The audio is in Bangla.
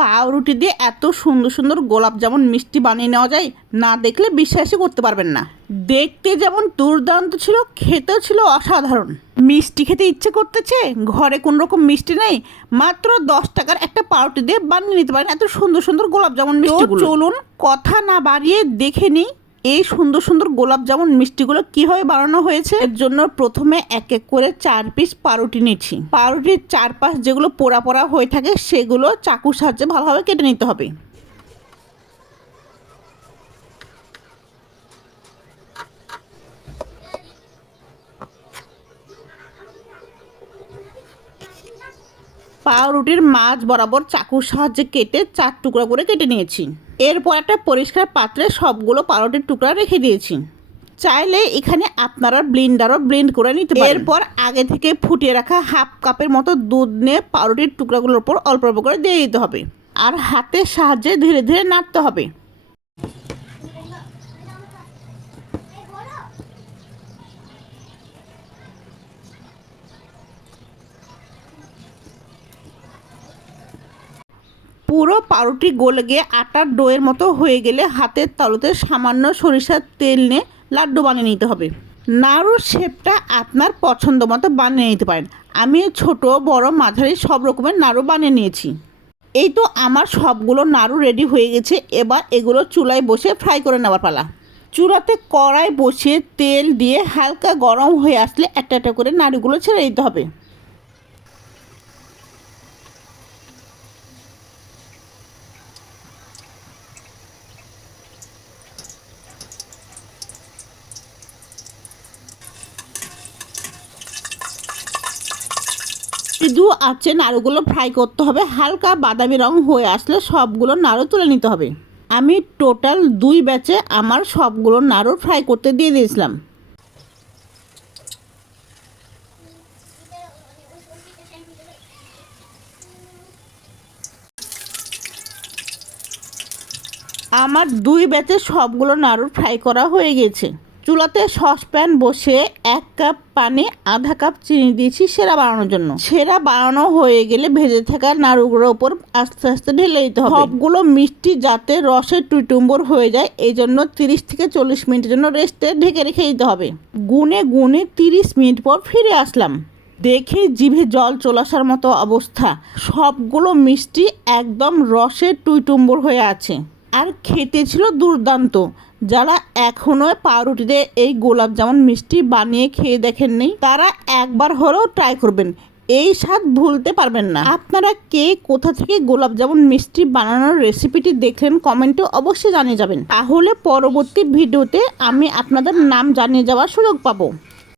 পাউরুটি দিয়ে এত সুন্দর সুন্দর গোলাপ যেমন মিষ্টি বানিয়ে নেওয়া যায় না দেখলে বিশ্বাসই করতে পারবেন না। দেখতে যেমন দুর্দান্ত ছিল খেতেও ছিল অসাধারণ। মিষ্টি খেতে ইচ্ছে করতেছে ঘরে কোন রকম মিষ্টি নেই মাত্র দশ টাকার একটা পাউরুটি দিয়ে বানিয়ে নিতে পারেন এত সুন্দর সুন্দর গোলাপ যেমন মিষ্টি চলুন কথা না বাড়িয়ে দেখে নিই এই সুন্দর সুন্দর গোলাপ জামুন মিষ্টিগুলো কীভাবে বানানো হয়েছে? এর জন্য প্রথমে এক এক করে চার পিস পাউরুটি নিচ্ছি পাউরুটির চারপাশ যেগুলো পোড়া পোড়া হয়ে থাকে, সেগুলো চাকুর সাহায্যে ভালোভাবে কেটে নিতে হবে। পাউরুটির মাছ বরাবর চাকুর সাহায্যে কেটে চার টুকরো করে কেটে নিয়েছি। এরপর একটা পরিষ্কার পাত্রে সবগুলো পাউরুটির টুকরা রেখে দিয়েছি। চাইলে এখানে আপনারা ব্লিন্ডারও ব্লিন্ড করে নিতে পারেন। এরপর আগে থেকে ফুটিয়ে রাখা হাফ কাপের মতো দুধ নিয়ে পাউরুটির টুকরাগুলোর উপর অল্প অল্প করে দিয়ে দিতে হবে। আর হাতের সাহায্যে ধীরে ধীরে নাড়তে হবে। পুরো পাউরুটি গলে গিয়ে আটার ডোয়ের মতো হয়ে গেলে হাতের তালুতে সামান্য সরিষার তেল নিয়ে লাড্ডু বানিয়ে নিতে হবে। নাড়ুর শেপটা আপনার পছন্দ মতো বানিয়ে নিতে পারেন। আমি ছোট, বড়, মাঝারি সব রকমের নাড়ু বানিয়ে নিয়েছি। এই তো আমার সবগুলো নাড়ু রেডি হয়ে গেছে। এবার এগুলো চুলায় বসে ফ্রাই করে নেওয়ার পালা। চুলাতে কড়াই বসিয়ে তেল দিয়ে হালকা গরম হয়ে আসলে একটা একটা করে নাড়ুগুলো ছেড়ে দিতে হবে। শুধু আছে নাড়ুগুলো ফ্রাই করতে হবে। হালকা বাদামি রং হয়ে আসলে সবগুলো নাড়ু তুলে নিতে হবে। আমি টোটাল দুই ব্যাচে আমার সবগুলো নাড়ু ফ্রাই করতে দিয়ে দিয়েছিলাম। আমার দুই ব্যাচে সবগুলো নাড়ু ফ্রাই করা হয়ে গেছে। চুলাতে সসপ্যান বসে এক কাপ পানি, আধা কাপ চিনি দিয়েছি সেরা বানানোর জন্য। সেরা বানানো হয়ে গেলে ভেজে থাকা নাড়ুগুলোর ওপর আস্তে আস্তে ঢেলে দিতে হবে। সবগুলো মিষ্টি যাতে রসের টুইটুম্বর হয়ে যায় এই জন্য তিরিশ থেকে চল্লিশ মিনিটের জন্য রেস্টে ঢেকে রেখে দিতে হবে। গুনে গুনে তিরিশ মিনিট পর ফিরে আসলাম। দেখে জিভে জল চলে আসার মতো অবস্থা। সবগুলো মিষ্টি একদম রসের টুইটুম্বর হয়ে আছে। আর খেতে ছিল দুর্দান্ত। যারা এখনও পাউরুটিতে এই গোলাপ জামুন মিষ্টি বানিয়ে খেয়ে দেখেননি তারা একবার হলেও ট্রাই করবেন। এই স্বাদ ভুলতে পারবেন না। আপনারা কে কোথা থেকে গোলাপ জামুন মিষ্টি বানানোর রেসিপিটি দেখলেন কমেন্টে অবশ্যই জানিয়ে যাবেন। তাহলে পরবর্তী ভিডিওতে আমি আপনাদের নাম জানিয়ে যাওয়ার সুযোগ পাবো।